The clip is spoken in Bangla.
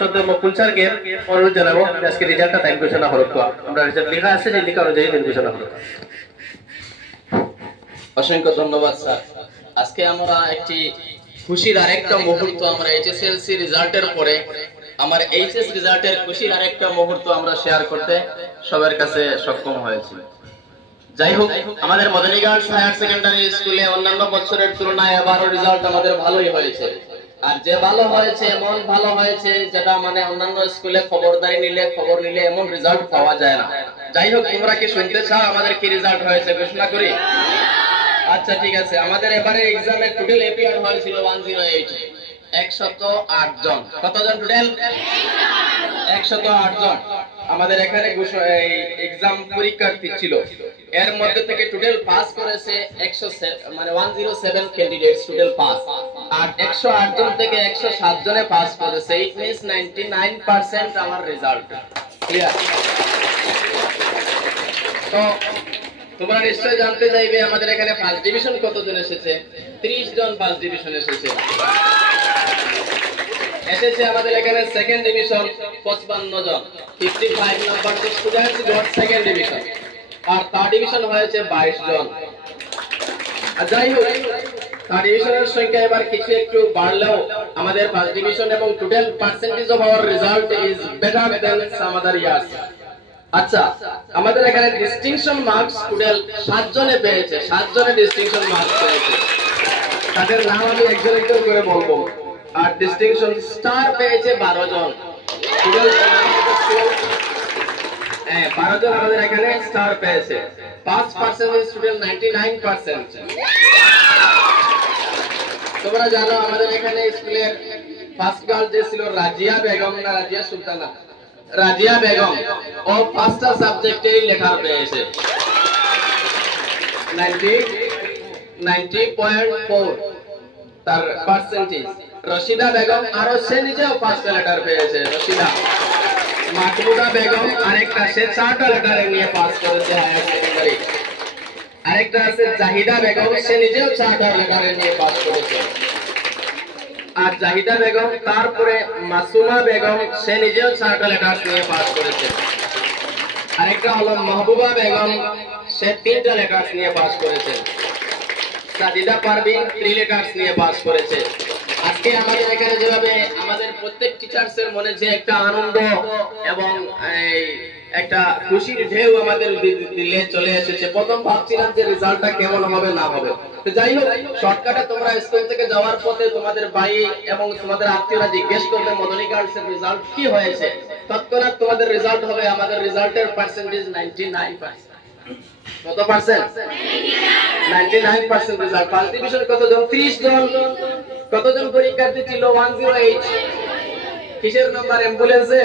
শ্রদ্ধেয় মকুল স্যারকে অনুরোধ জানাবো আজকে রেজাল্টটা টাইম ঘোষণা হলো। আমরা রেজাল্ট লেখা আছে, যে লেখা অনুযায়ী দিন ঘোষণা হলো। অসংখ্য ধন্যবাদ স্যার। আজকে আমরা একটি খুশির আরেকটা মুহূর্ত, আমরা এইচএসএলসি রেজাল্টের পরে আমার এইচএস রেজাল্টের খুশির আরেকটা মুহূর্ত আমরা শেয়ার করতে সবার কাছে সক্ষম হয়েছি। যাই হোক, আমাদের মদনী গার্লস হায়ার সেকেন্ডারি স্কুলে অন্যান্য বছরের তুলনায় এবারও রেজাল্ট আমাদের ভালোই হয়েছে। আর যে ভালো হয়েছে, এমন ভালো হয়েছে যেটা মানে অন্যান্য স্কুলে খবর নিলে এমন রেজাল্ট পাওয়া যায় না। যাই হোক, তোমরা কি শুনতে চাও আমাদের কি রেজাল্ট হয়েছে ঘোষণা করি? আচ্ছা ঠিক আছে, আমাদের এবারে এক্সামে টোটাল এপিয়ার হয়েছিল 108, 108 জন। কতজন টোটাল? 108 জন আমাদের এখানে এক্সাম পরীক্ষার্থী ছিল। এর মধ্যে থেকে টোটাল পাস করেছে 107 ক্যান্ডিডেটস টোটাল পাস। আর 108 জন থেকে 107 জনে পাস করেছে। ইট মিন্স 99% আমার রেজাল্ট ক্লিয়ার। তো তোমরা নিশ্চয় জানতে চাইবে আমাদের এখানে ফার্স্ট ডিভিশন কতজন এসেছে? 30 জন ফার্স্ট ডিভিশন এসেছে। আমাদের এখানে সেকেন্ড ডিভিশন 55 জন, 55 number students got second division. আর থার্ড ডিভিশন হয়েছে 22 জন। যাই হোক, থার্ড ডিভিশনের সংখ্যা এবার কিছু একটু বাড়লেও আমাদের ফার্স্ট ডিভিশন এবং total percentage of our result is better than some other years. আচ্ছা, আমাদের এখানে ডিস্টিংশন মার্কস টোটাল 7 জনে পেয়েছে। 7 জনে ডিস্টিংশন মার্কস পেয়েছে। তাদের নাম আমি একজন একজন করে বলবো। আর ডিস্টিংশন স্টার পেয়েছে 12 জন। টোটাল 12 জন আমাদের এখানে স্টার পেয়েছে। Pass percentage total 99%। তোমরা জানো আমাদের এখানে স্কুলের ফার্স্ট গার্ল যে ছিল রাজিয়া বেগম, না রাজিয়া সুলতানা, রাজিয়া বেগম, ও 5টা সাবজেক্টেই লেখা পেয়েছে 90.4 তার পার্সেন্টেজ। রশিদা বেগম আরো সে নিজেও 5টা লেটার পেয়েছে। রশিদা মাহমুদা বেগম আরেকটা, সে 4টা লেটারে নিয়ে পাস করেছে হায়ার সেকেন্ডারি। আরেকটা আছে জাহিদা বেগম, সে নিজেও 4টা লেটারে নিয়ে পাস করেছে। আর জাহিদা বেগম, তারপরে মাসুমা বেগম, সে নিজেও 4টা লেটার নিয়ে পাস করেছে। আরেকটা হলো মাহবুবা বেগম, সে 3টা লেটার নিয়ে পাস করেছে। সাজিদা পারভিন 3 লেটার্স নিয়ে পাস করেছে। আজকে আমাদের এখানে যেভাবে আমাদের প্রত্যেক টিচার্সের মনে যে একটা আনন্দ এবং একটা খুশির ঢেউ আমাদের দিলে চলে এসেছে। প্রথম ভাবছিলাম যে রেজাল্টটা কেমন হবে না হবে। তো যাই হোক, শর্টকাটে তোমরা স্কুল থেকে যাওয়ার পথে তোমাদের ভাই এবং তোমাদের আত্মীয়রা জিজ্ঞেস করবে মদনী গার্লসের রেজাল্ট কি হয়েছে। তৎক্ষণাৎ তোমাদের রেজাল্ট হবে, আমাদের রেজাল্টের পার্সেন্টেজ 99%। কত পার্সেন্ট? 99% রেজাল্ট। ফার্স্ট ডিভিশন কতজন? 30 জন। কতজন পরীক্ষার্থী ছিল? 108। কিসের নাম্বার? অ্যাম্বুলেন্সে।